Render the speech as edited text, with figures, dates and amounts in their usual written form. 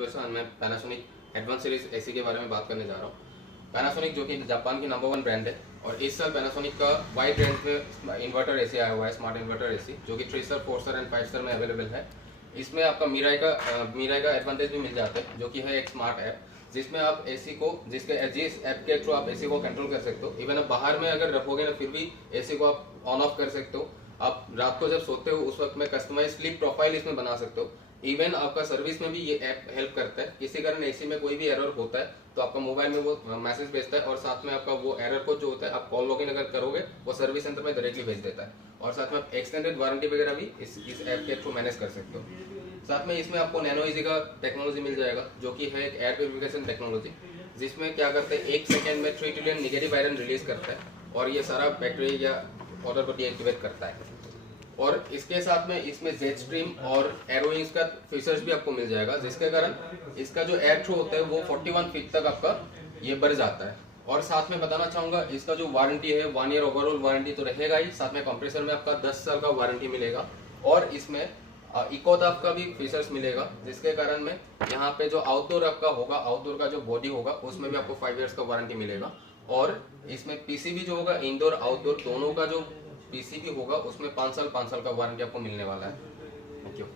Person मैं Panasonic advance series AC के बारे में बात करने जा रहा हूँ। पैनासोनिक जो कि जापान की नंबर 1 ब्रांड है और इस साल पैनासोनिक का वाइड रेंज में इन्वर्टर एसी आया हुआ है, स्मार्ट इन्वर्टर एसी, जो कि 3 स्टार 4 स्टार एंड 5 स्टार में अवेलेबल है। इसमें आपका मीराई का एडवांटेज भी मिल जाता है, जो कि है एक स्मार्ट ऐप जिसमें आप एसी को जिस ऐप के थ्रू आप एसी को कंट्रोल कर सकते हो। इवन आप बाहर में अगर रखोगे ना फिर भी एसी को आप ऑन ऑफ कर सकते हो। आप रात को जब सोते हो उस वक्त में कस्टमाइज स्लीप प्रोफाइल इसमें बना सकते हो। इवन आपका सर्विस में भी ये ऐप हेल्प करता है। किसी कारण एसी में कोई भी एरर होता है तो आपका मोबाइल में वो मैसेज भेजता है और साथ में आपका वो एरर कोड जो होता है आप कॉल लॉगिन अगर करोगे वो सर्विस सेंटर में डायरेक्टली भेज देता है। और साथ में आप एक्सटेंडेड वारंटी वगैरह भी इस ऐप के थ्रू मैनेज कर सकते हो। साथ में इसमें आपको नैनो इजी का टेक्नोलॉजी मिल जाएगा, जो कि है एक एयर प्यूरिफिकेशन टेक्नोलॉजी, जिसमें क्या करते हैं 1 सेकेंड में 3 ट्रिलियन नेगेटिव आयरन रिलीज करता है और ये सारा बैक्टीरिया या ऑर्डर को डीएक्टिवेट करता है। और इसके साथ में इसमें जेट स्ट्रीम और एरोइंग्स का फीचर्स भी आपको मिल जाएगा, जिसके कारण इसका जो एयर थ्रू होता है वो 41 फीट तक आपका ये बढ़ जाता है। और साथ में बताना चाहूंगा इसका जो वारंटी है 1 ईयर ओवरऑल वारंटी तो रहेगा ही, साथ में कंप्रेसर में आपका 10 साल का वारंटी मिलेगा और इसमें इकोदाफ का भी फीचर्स मिलेगा, जिसके कारण में यहाँ पे जो आउटडोर आपका होगा, आउटडोर का जो बॉडी होगा उसमें भी आपको 5 इयर्स का वारंटी मिलेगा। और इसमें पीसीबी जो होगा इंडोर आउटडोर दोनों का जो पीसीबी होगा उसमें 5 साल का वारंटी आपको मिलने वाला है। Thank you.